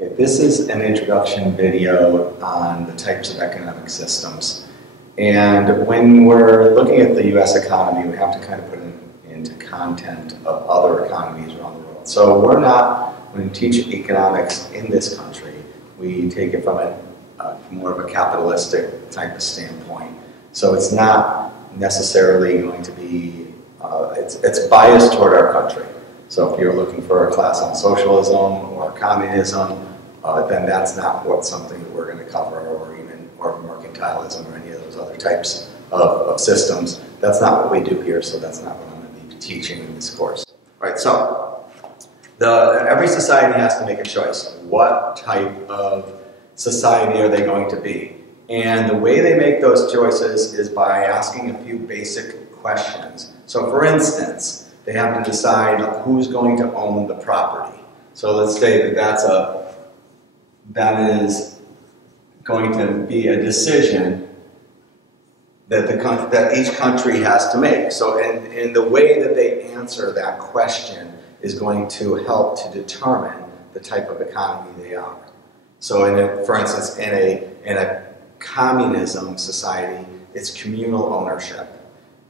Okay, this is an introduction video on the types of economic systems. And when we're looking at the US economy, we have to kind of put it into content of other economies around the world. So we're not, when we teach economics in this country, we take it from more of a capitalistic type of standpoint. So it's not necessarily going to be, it's biased toward our country. So if you're looking for a class on socialism or communism, then that's not something that we're going to cover, or mercantilism or any of those other types of systems. That's not what we do here, so that's not what I'm going to be teaching in this course. Right, so every society has to make a choice. What type of society are they going to be? And the way they make those choices is by asking a few basic questions. So for instance, they have to decide who's going to own the property. So let's say that is going to be a decision that each country has to make. So and the way that they answer that question is going to help to determine the type of economy they are. So for instance, in a communism society, it's communal ownership.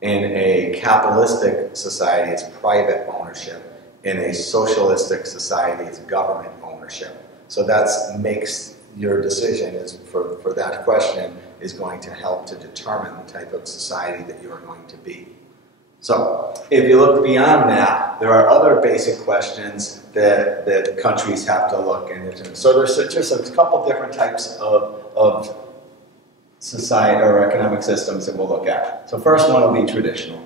In a capitalistic society, it's private ownership. In a socialistic society, it's government ownership. So that makes your decision for that question is going to help to determine the type of society that you are going to be. So if you look beyond that, there are other basic questions that countries have to look into. So there's just a couple different types of society or economic systems that we'll look at. So first one will be traditional.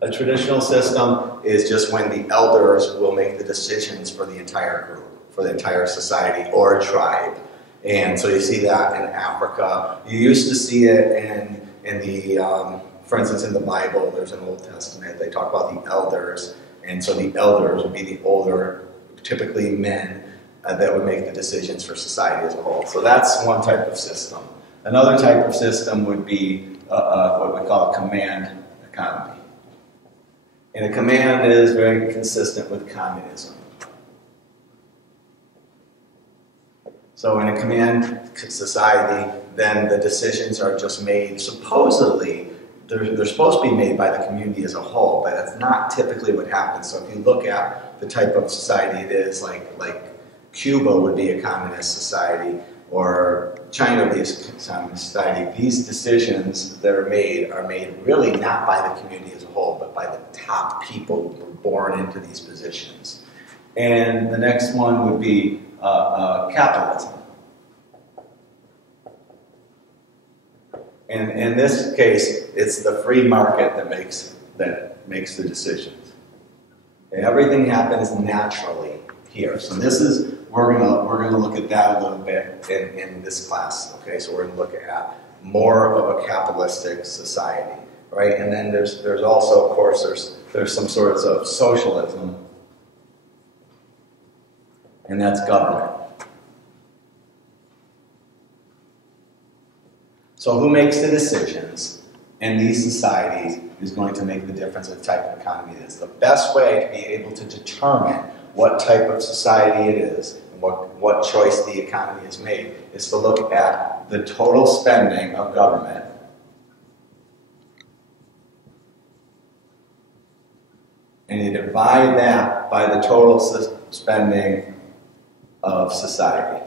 A traditional system is just when the elders will make the decisions for the entire group, for the entire society or tribe. And so you see that in Africa. You used to see it in the, for instance, in the Bible, there's an Old Testament. They talk about the elders. And so the elders would be the older, typically men, that would make the decisions for society as a whole. So that's one type of system. Another type of system would be what we call a command economy. And a command is very consistent with communism. So in a command society, then the decisions are just made, supposedly, they're supposed to be made by the community as a whole, but that's not typically what happens. So if you look at the type of society it is, like Cuba would be a communist society, or China would be a communist society. These decisions that are made really not by the community as a whole, but by the top people who were born into these positions. And the next one would be capitalism. And in this case, it's the free market that makes the decisions. And everything happens naturally here. So this is we're gonna look at that a little bit in this class. Okay, so we're gonna look at more of a capitalistic society, right? And then there's also, of course, there's some sorts of socialism, and that's government. So who makes the decisions in these societies is going to make the difference of the type of economy it is. The best way to be able to determine what type of society it is and what choice the economy has made is to look at the total spending of government and you divide that by the total spending of society.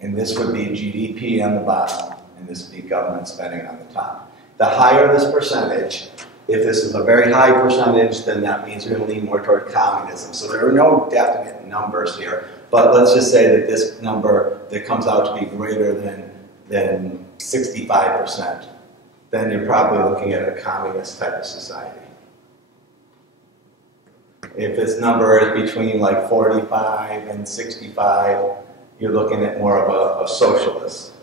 And this would be GDP on the bottom, and this would be government spending on the top. The higher this percentage, if this is a very high percentage, then that means we're going to lean more toward communism. So there are no definite numbers here, but let's just say that this number that comes out to be greater than 65%, then you're probably looking at a communist type of society. If this number is between like 45 and 65, you're looking at more of a socialist.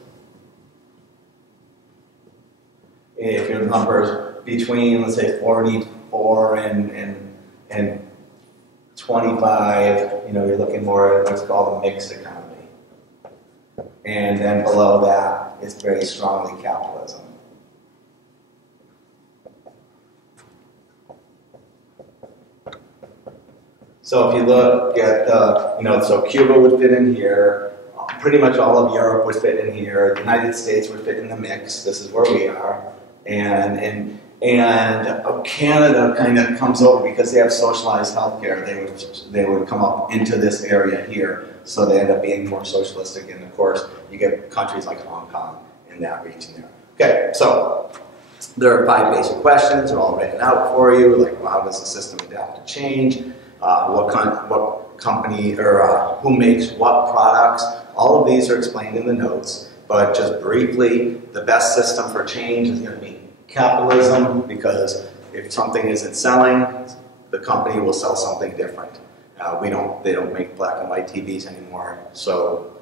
If your number's between, let's say, 44 and 25, you're looking more at what's called a mixed economy. And then below that is very strongly capitalism. So if you look at so Cuba would fit in here, pretty much all of Europe would fit in here, the United States would fit in the mix, this is where we are, and Canada kind of comes over because they have socialized healthcare, they would come up into this area here, so they end up being more socialistic, and of course you get countries like Hong Kong in that region there. Okay, so there are 5 basic questions, they're all written out for you, like how does the system adapt to change, what company or who makes what products. All of these are explained in the notes, but just briefly, the best system for change is going to be capitalism, because if something isn't selling, the company will sell something different. They don't make black and white TVs anymore, so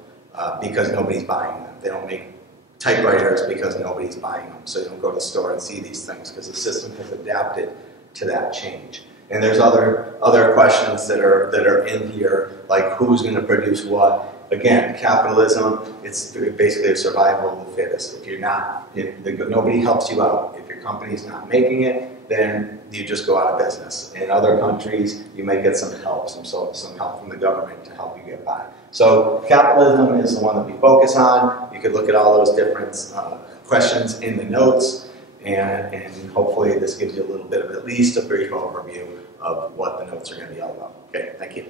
because nobody's buying them. They don't make typewriters because nobody's buying them, so you don't go to the store and see these things because the system has adapted to that change. And there's other questions that are in here, like who's going to produce what. Again, capitalism, it's basically a survival of the fittest. If you're not, nobody helps you out. If your company's not making it, then you just go out of business. In other countries, you may get some help, some help from the government to help you get by. So capitalism is the one that we focus on. You could look at all those different questions in the notes, and hopefully this gives you a little bit of at least a brief overview of what the notes are going to be all about. Okay, thank you.